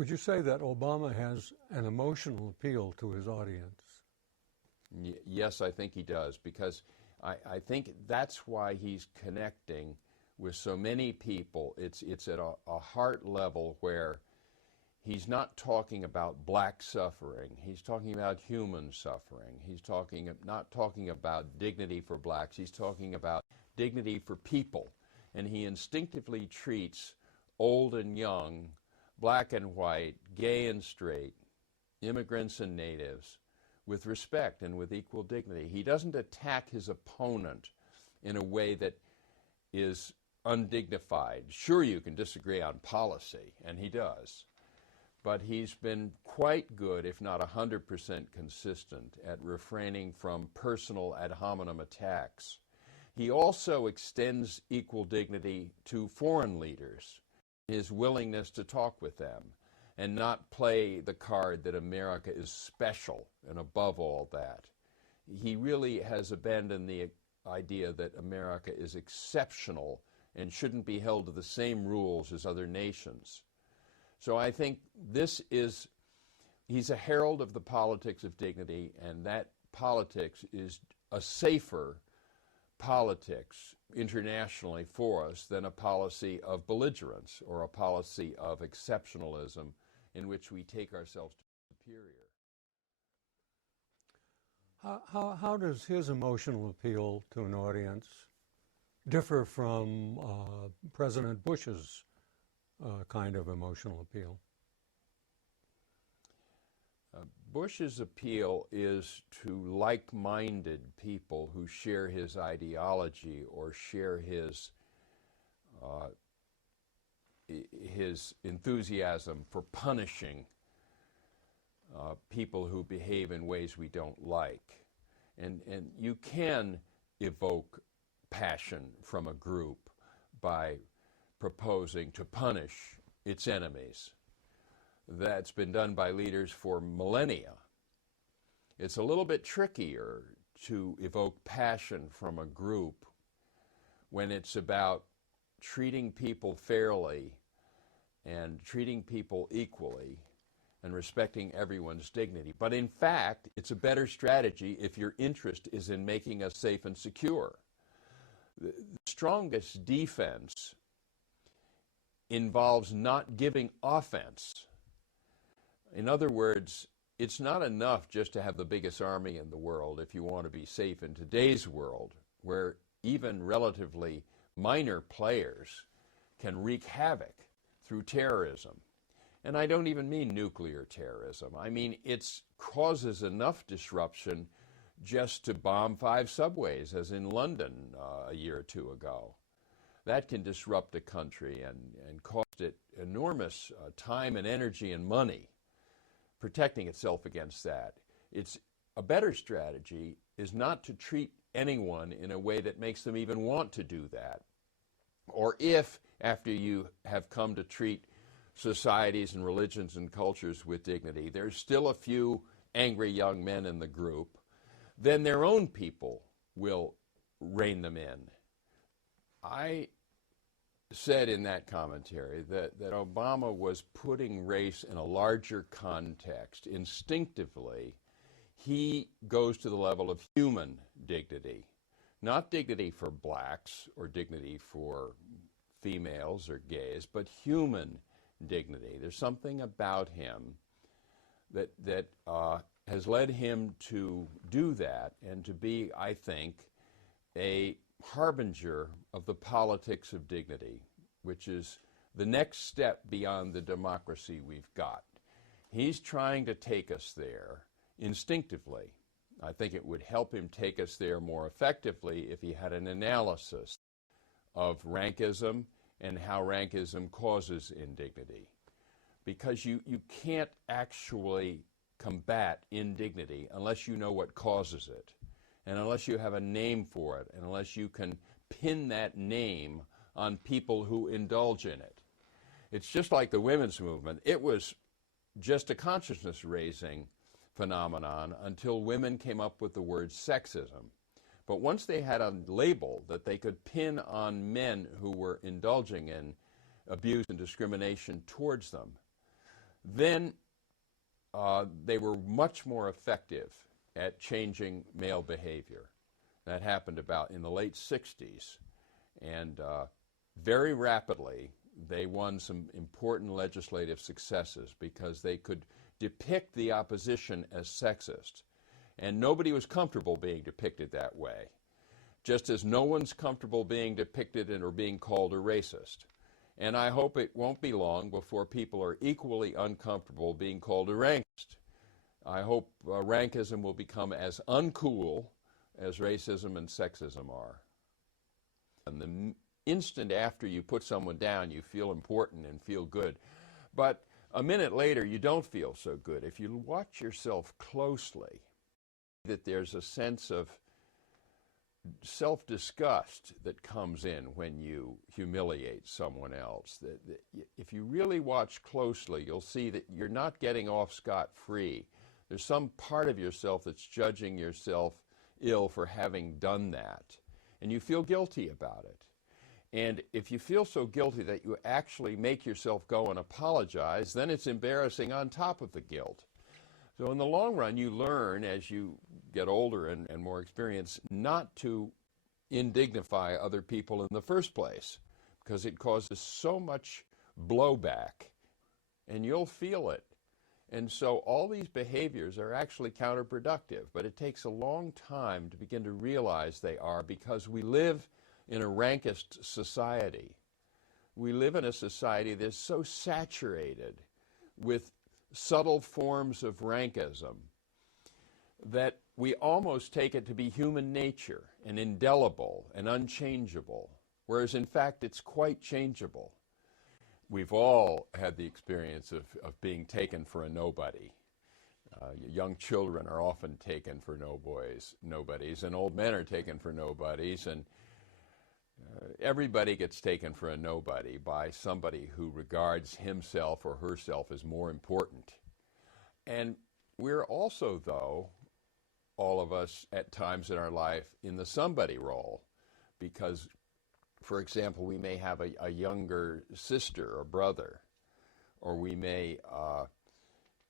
Would you say that Obama has an emotional appeal to his audience? Yes, I think he does, because I think that's why he's connecting with so many people. It's at a heart level where he's not talking about black suffering. He's talking about human suffering. He's not talking about dignity for blacks. He's talking about dignity for people. And he instinctively treats old and young, black and white, gay and straight, immigrants and natives with respect and with equal dignity. He doesn't attack his opponent in a way that is undignified. Sure, you can disagree on policy, and he does, but he's been quite good, if not 100% consistent, at refraining from personal ad hominem attacks. He also extends equal dignity to foreign leaders, his willingness to talk with them and not play the card that America is special and above all that. He really has abandoned the idea that America is exceptional and shouldn't be held to the same rules as other nations. So I think he's a herald of the politics of dignity, and that politics is a safer politics internationally for us than a policy of belligerence or a policy of exceptionalism in which we take ourselves to be superior. How does his emotional appeal to an audience differ from President Bush's kind of emotional appeal? Bush's appeal is to like-minded people who share his ideology or share his enthusiasm for punishing people who behave in ways we don't like. And you can evoke passion from a group by proposing to punish its enemies. That's been done by leaders for millennia. It's a little bit trickier to evoke passion from a group when it's about treating people fairly and treating people equally and respecting everyone's dignity. But in fact, it's a better strategy if your interest is in making us safe and secure. The strongest defense involves not giving offense. In other words, it's not enough just to have the biggest army in the world if you want to be safe in today's world, where even relatively minor players can wreak havoc through terrorism. And I don't even mean nuclear terrorism. I mean, it causes enough disruption just to bomb 5 subways, as in London a year or two ago. That can disrupt a country and cost it enormous time and energy and money protecting itself against that. It's a better strategy is not to treat anyone in a way that makes them even want to do that. Or if, after you have come to treat societies and religions and cultures with dignity, there's still a few angry young men in the group, then their own people will rein them in. I said in that commentary that Obama was putting race in a larger context. Instinctively, he goes to the level of human dignity, not dignity for blacks or dignity for females or gays, but human dignity. There's something about him that has led him to do that and to be, I think, a harbinger of the politics of dignity, which is the next step beyond the democracy we've got. He's trying to take us there instinctively. I think it would help him take us there more effectively if he had an analysis of rankism and how rankism causes indignity. Because you can't actually combat indignity unless you know what causes it, and unless you have a name for it, and unless you can pin that name on people who indulge in it. It's just like the women's movement. It was just a consciousness-raising phenomenon until women came up with the word sexism. But once they had a label that they could pin on men who were indulging in abuse and discrimination towards them, then they were much more effective at changing male behavior. That happened about in the late 60s. And very rapidly, they won some important legislative successes because they could depict the opposition as sexist. And nobody was comfortable being depicted that way, just as no one's comfortable being depicted or being called a racist. And I hope it won't be long before people are equally uncomfortable being called a rankist. I hope rankism will become as uncool as racism and sexism are. And the instant after you put someone down, you feel important and feel good. But a minute later, you don't feel so good. If you watch yourself closely, that there's a sense of self-disgust that comes in when you humiliate someone else. That if you really watch closely, you'll see that you're not getting off scot-free. There's some part of yourself that's judging yourself ill for having done that, and you feel guilty about it. And if you feel so guilty that you actually make yourself go and apologize, then it's embarrassing on top of the guilt. So in the long run, you learn as you get older and more experienced not to indignify other people in the first place, because it causes so much blowback, and you'll feel it. And so all these behaviors are actually counterproductive, but it takes a long time to begin to realize they are, because we live in a rankist society. We live in a society that's so saturated with subtle forms of rankism that we almost take it to be human nature and indelible and unchangeable, whereas in fact it's quite changeable. We've all had the experience of being taken for a nobody. Young children are often taken for nobodies, and old men are taken for nobodies, and everybody gets taken for a nobody by somebody who regards himself or herself as more important. And we're also, though, all of us at times in our life in the somebody role, because, for example, we may have a younger sister or brother, or we may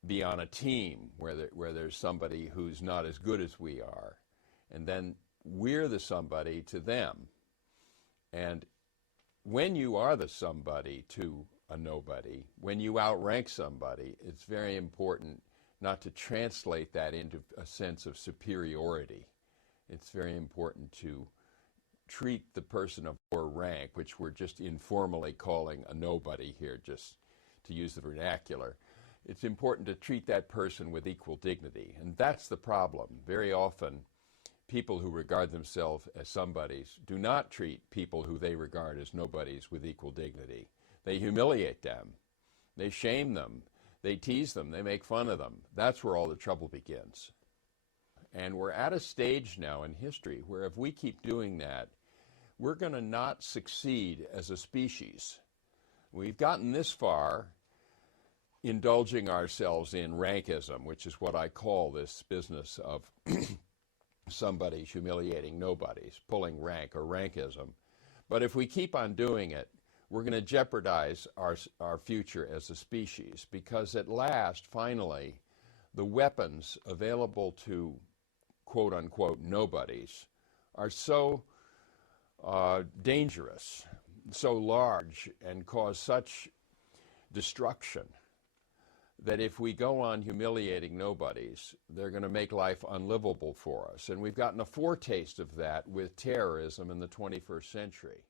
be on a team where there's somebody who's not as good as we are, and then we're the somebody to them. And when you are the somebody to a nobody, when you outrank somebody, it's very important not to translate that into a sense of superiority. It's very important to treat the person of lower rank, which we're just informally calling a nobody here, just to use the vernacular. It's important to treat that person with equal dignity. And that's the problem. Very often, people who regard themselves as somebodies do not treat people who they regard as nobodies with equal dignity. They humiliate them. They shame them. They tease them. They make fun of them. That's where all the trouble begins. And we're at a stage now in history where if we keep doing that, we're going to not succeed as a species. We've gotten this far indulging ourselves in rankism, which is what I call this business of somebody humiliating nobodies, pulling rank or rankism. But if we keep on doing it, we're going to jeopardize our future as a species, because at last, finally, the weapons available to quote-unquote nobodies are so dangerous, so large, and cause such destruction that if we go on humiliating nobodies, they're going to make life unlivable for us. And we've gotten a foretaste of that with terrorism in the 21st century.